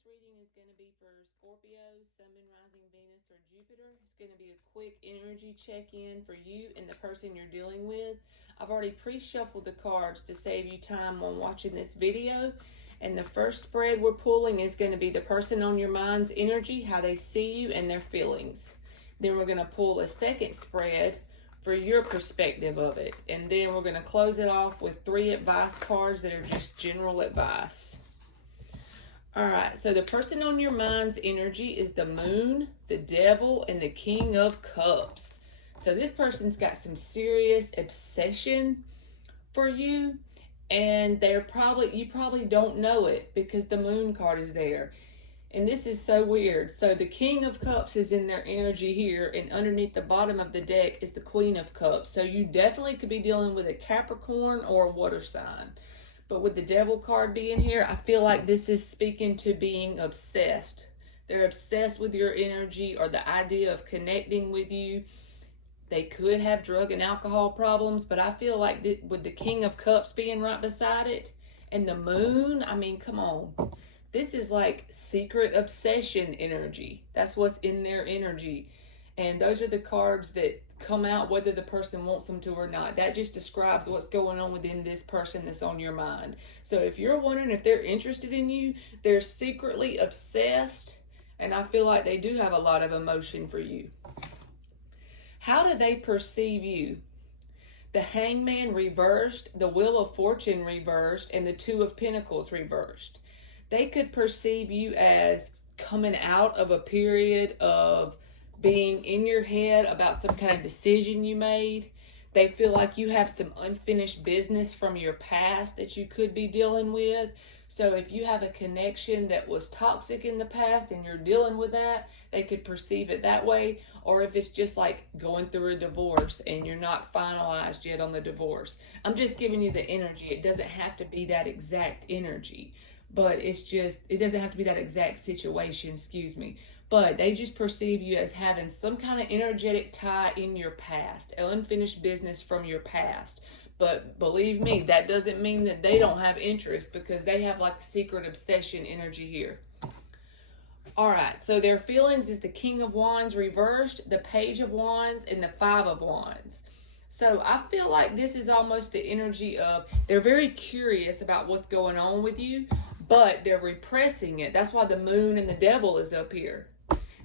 this reading is going to be for Scorpio, Sun, Moon, Rising, Venus, or Jupiter. It's going to be a quick energy check-in for you and the person you're dealing with. I've already pre-shuffled the cards to save you time on watching this video. And the first spread we're pulling is going to be the person on your mind's energy, how they see you, and their feelings. Then we're going to pull a second spread for your perspective of it. And then we're going to close it off with 3 advice cards that are just general advice. All right, so the person on your mind's energy is the Moon, the Devil, and the King of Cups. So this person's got some serious obsession for you, and you probably don't know it because the Moon card is there. And this is so weird. So the King of Cups is in their energy here, and underneath the bottom of the deck is the Queen of Cups. So you definitely could be dealing with a Capricorn or a water sign. But with the Devil card being here, I feel like this is speaking to being obsessed. They're obsessed with your energy or the idea of connecting with you. They could have drug and alcohol problems, but I feel like with the King of Cups being right beside it and the Moon, I mean, come on. This is like secret obsession energy. That's what's in their energy. And those are the cards that come out whether the person wants them to or not. That just describes what's going on within this person that's on your mind. So if you're wondering if they're interested in you, they're secretly obsessed, and I feel like they do have a lot of emotion for you. How do they perceive you? The Hangman reversed, the Wheel of Fortune reversed, and the Two of Pentacles reversed. They could perceive you as coming out of a period of being in your head about some kind of decision you made. They feel like you have some unfinished business from your past that you could be dealing with. So if you have a connection that was toxic in the past and you're dealing with that, they could perceive it that way. Or if it's just like going through a divorce and you're not finalized yet on the divorce. I'm just giving you the energy. It doesn't have to be that exact energy, but it doesn't have to be that exact situation, excuse me. But they just perceive you as having some kind of energetic tie in your past, unfinished business from your past. But believe me, that doesn't mean that they don't have interest, because they have like secret obsession energy here. All right, so their feelings is the King of Wands reversed, the Page of Wands, and the Five of Wands. So I feel like this is almost the energy of they're very curious about what's going on with you, but they're repressing it. That's why the Moon and the Devil is up here.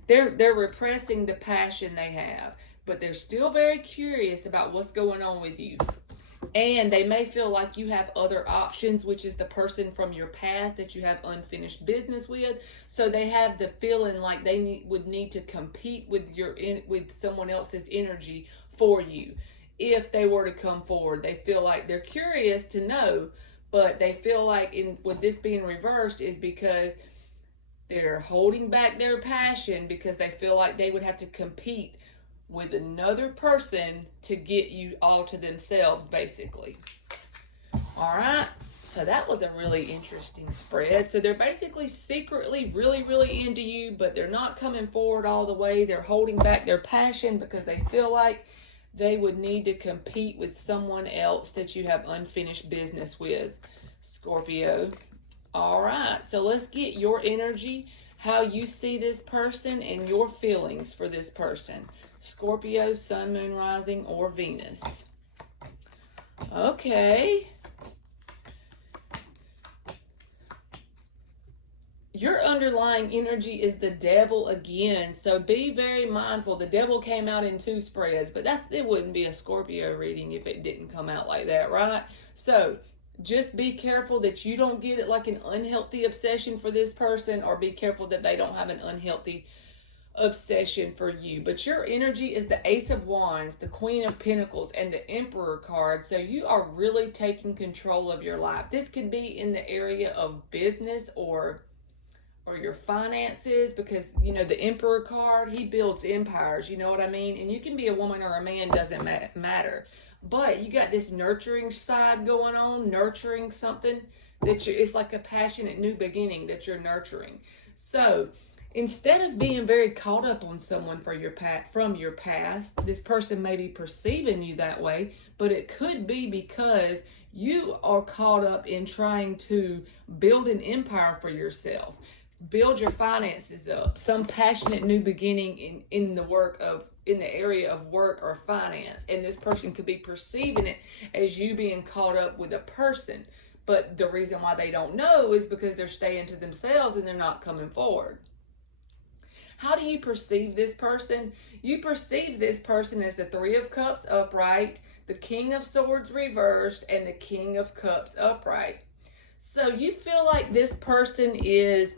They're repressing the passion they have, but they're still very curious about what's going on with you. And they may feel like you have other options, which is the person from your past that you have unfinished business with. So they have the feeling like they would need to compete with with someone else's energy for you. If they were to come forward, they feel like they're curious to know, but they feel like with this being reversed is because they're holding back their passion because they feel like they would have to compete with another person to get you all to themselves, basically. All right, so that was a really interesting spread. So they're basically secretly really, really into you, but they're not coming forward all the way. They're holding back their passion because they feel like they would need to compete with someone else that you have unfinished business with, Scorpio. All right, so let's get your energy, how you see this person, and your feelings for this person. Scorpio, Sun, Moon, Rising, or Venus. Okay. Your underlying energy is the Devil again, so be very mindful. The Devil came out in 2 spreads, but it wouldn't be a Scorpio reading if it didn't come out like that, right? So just be careful that you don't get it like an unhealthy obsession for this person, or be careful that they don't have an unhealthy obsession for you. But your energy is the Ace of Wands, the Queen of Pentacles, and the Emperor card. So you are really taking control of your life. This could be in the area of business or your finances, because you know the Emperor card, he builds empires, you know what I mean? And you can be a woman or a man, doesn't matter. But you got this nurturing side going on, nurturing something it's like a passionate new beginning that you're nurturing. So instead of being very caught up on someone from your past, this person may be perceiving you that way, but it could be because you are caught up in trying to build an empire for yourself. build your finances up, some passionate new beginning in the area of work or finance. And this person could be perceiving it as you being caught up with a person. But the reason why they don't know is because they're staying to themselves and they're not coming forward. How do you perceive this person? You perceive this person as the Three of Cups upright, the King of Swords reversed, and the King of Cups upright. So you feel like this person is,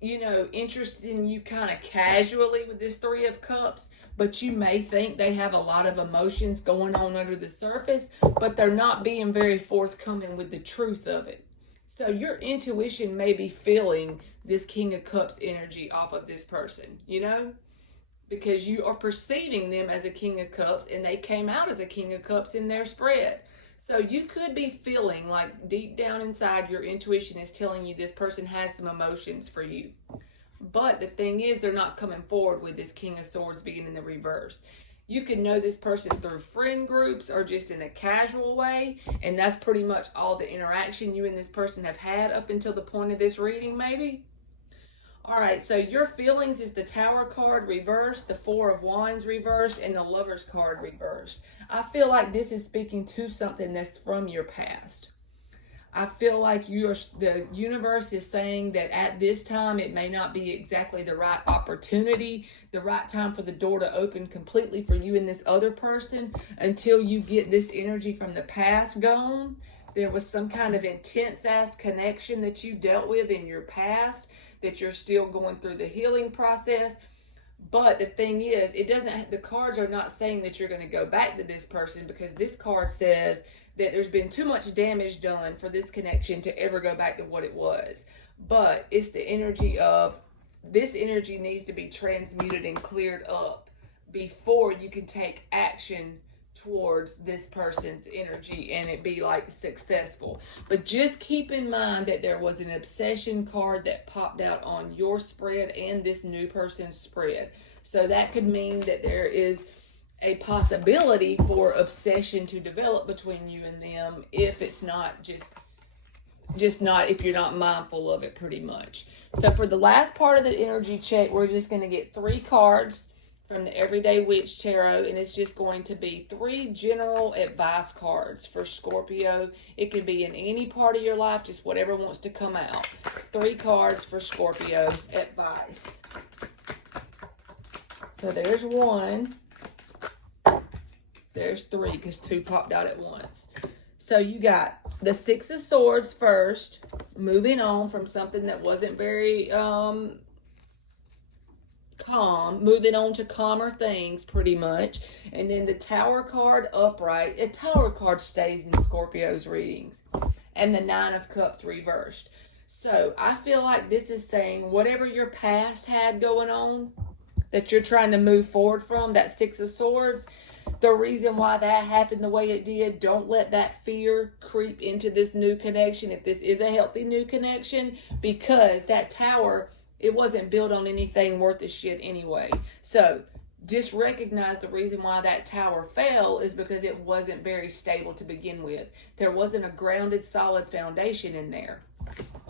interested in you kind of casually with this Three of Cups, but you may think they have a lot of emotions going on under the surface, but they're not being very forthcoming with the truth of it. So your intuition may be feeling this King of Cups energy off of this person, because you are perceiving them as a King of Cups and they came out as a King of Cups in their spread. So you could be feeling like deep down inside your intuition is telling you this person has some emotions for you. But the thing is, they're not coming forward with this King of Swords being in the reverse. You can know this person through friend groups or just in a casual way, and that's pretty much all the interaction you and this person have had up until the point of this reading, maybe. All right, so your feelings is the Tower card reversed, the Four of Wands reversed, and the Lovers card reversed. I feel like this is speaking to something that's from your past. I feel like the universe is saying that at this time, it may not be exactly the right opportunity, the right time for the door to open completely for you and this other person until you get this energy from the past gone. There was some kind of intense ass connection that you dealt with in your past that you're still going through the healing process. But the thing is, the cards are not saying that you're going to go back to this person, because this card says that there's been too much damage done for this connection to ever go back to what it was. But it's the energy of this energy needs to be transmuted and cleared up before you can take action towards this person's energy and it be like successful. But just keep in mind that there was an obsession card that popped out on your spread and this new person's spread. So that could mean that there is a possibility for obsession to develop between you and them if it's not if you're not mindful of it, pretty much. So for the last part of the energy check, we're just going to get 3 cards from the Everyday Witch Tarot, and it's just going to be 3 general advice cards for Scorpio. It could be in any part of your life, just whatever wants to come out. 3 cards for Scorpio advice. So there's 1. There's 3 because 2 popped out at once. So you got the 6 of Swords first, moving on from something that wasn't very calm, moving on to calmer things pretty much. And then the Tower card upright. A Tower card stays in Scorpio's readings. And the 9 of Cups reversed. So I feel like this is saying whatever your past had going on that you're trying to move forward from, that 6 of Swords, the reason why that happened the way it did, don't let that fear creep into this new connection if this is a healthy new connection, because that Tower, it wasn't built on anything worth a shit anyway. So just recognize the reason why that Tower fell is because it wasn't very stable to begin with. There wasn't a grounded, solid foundation in there.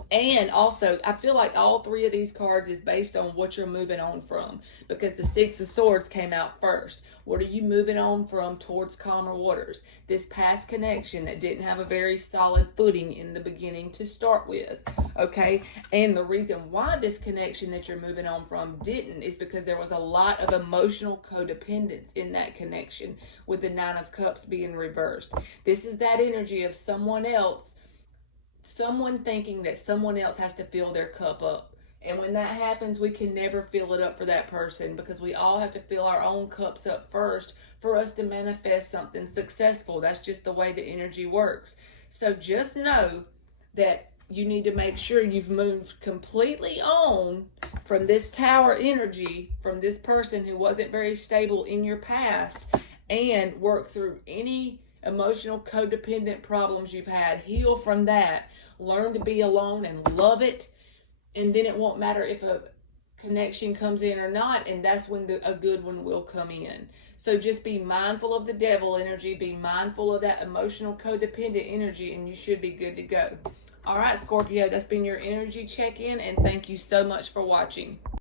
And also, I feel like all 3 of these cards is based on what you're moving on from, because the 6 of Swords came out first. What are you moving on from towards calmer waters? This past connection that didn't have a very solid footing in the beginning to start with, okay? And the reason why this connection that you're moving on from didn't is because there was a lot of emotional codependence in that connection with the 9 of Cups being reversed. This is that energy of someone thinking that someone else has to fill their cup up. And when that happens, we can never fill it up for that person, because we all have to fill our own cups up first for us to manifest something successful. That's just the way the energy works. So just know that you need to make sure you've moved completely on from this Tower energy, from this person who wasn't very stable in your past, and work through any emotional codependent problems you've had. Heal from that. Learn to be alone and love it. And then it won't matter if a connection comes in or not, and that's when a good one will come in. So just be mindful of the devil energy. Be mindful of that emotional codependent energy, and you should be good to go. All right, Scorpio, that's been your energy check-in, and thank you so much for watching.